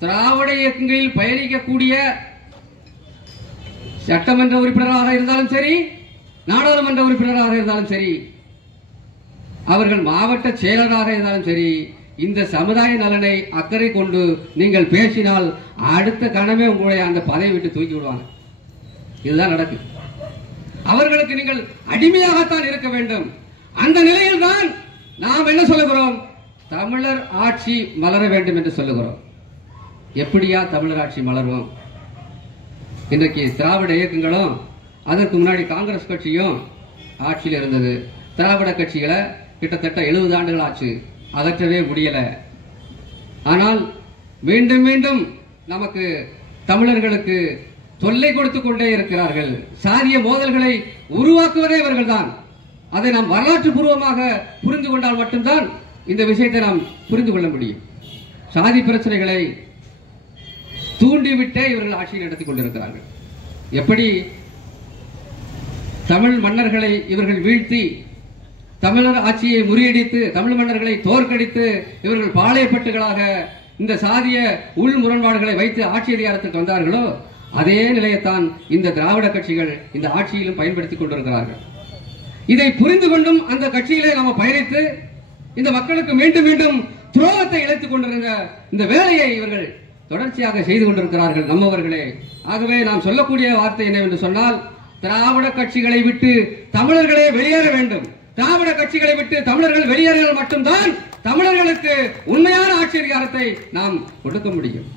திராவிட இயக்கங்களில் பயணிக்கக்கூடிய சட்டமன்ற உறுப்பினராக இருந்தாலும் சரி, நாடாளுமன்ற உறுப்பினராக இருந்தாலும் சரி, அவர்கள் மாவட்ட செயலராக இருந்தாலும் சரி, இந்த சமுதாய நலனை அக்கறை கொண்டு நீங்கள் பேசினால் அடுத்த கணமே உங்களுடைய அந்த பதவி விட்டு தூக்கி விடுவாங்க. இதுதான் நடக்குது. அவர்களுக்கு நீங்கள் அடிமையாகத்தான் இருக்க வேண்டும். அந்த நிலையில் தான் நாம் என்ன சொல்லுகிறோம்? தமிழர் ஆட்சி மலர வேண்டும் என்று சொல்லுகிறோம். எப்படியா தமிழர் ஆட்சி மலரும்? இன்றைக்கு திராவிட இயக்கங்களும் அதற்கு முன்னாடி காங்கிரஸ் கட்சியும் ஆட்சியில் இருந்தது. திராவிட கட்சிகளை கிட்டத்தட்ட 70 ஆண்டுகள் ஆச்சு, அகற்றவே முடியல. ஆனால் மீண்டும் மீண்டும் நமக்கு தமிழர்களுக்கு தொல்லை கொடுத்துக் கொண்டே இருக்கிறார்கள். சாதிய மோதல்களை உருவாக்குவதே இவர்கள் தான். அதை நாம் வரலாற்று பூர்வமாக புரிந்து கொண்டால் மட்டும்தான் இந்த விஷயத்தை நாம் புரிந்து கொள்ள முடியும். சாதி பிரச்சனைகளை தூண்டிவிட்டே இவர்கள் ஆட்சியை நடத்திக் கொண்டிருக்கிறார்கள். எப்படி தமிழ் மன்னர்களை இவர்கள் வீழ்த்தி தமிழர் ஆட்சியை முறியடித்து தமிழ் மன்னர்களை தோற்கடித்து இவர்கள் பாளையப்பட்டுகளாக இந்த சாதிய உள் முரண்பாடுகளை வைத்து ஆட்சி அதிகாரத்துக்கு வந்தார்களோ, அதே நிலையத்தான் இந்த திராவிட கட்சிகள் இந்த ஆட்சியிலும் பயன்படுத்திக் கொண்டிருக்கிறார்கள். இதை புரிந்து கொண்டும் அந்த கட்சியிலே நாம் பயணித்து இந்த மக்களுக்கு மீண்டும் மீண்டும் துரோகத்தை இழைத்துக் கொண்டிருந்த இந்த வேலையை இவர்கள் தொடர்ச்சியாக செய்து கொண்டிருக்கிறார்கள் நம்மவர்களே. ஆகவே நாம் சொல்லக்கூடிய வார்த்தை என்னவென்று சொன்னால், திராவிட கட்சிகளை விட்டு தமிழர்களே வெளியேற வேண்டும். திராவிட கட்சிகளை விட்டு தமிழர்கள் வெளியேறினால் மட்டும்தான் தமிழர்களுக்கு உண்மையான ஆட்சி அதிகாரத்தை நாம் கொடுக்க முடியும்.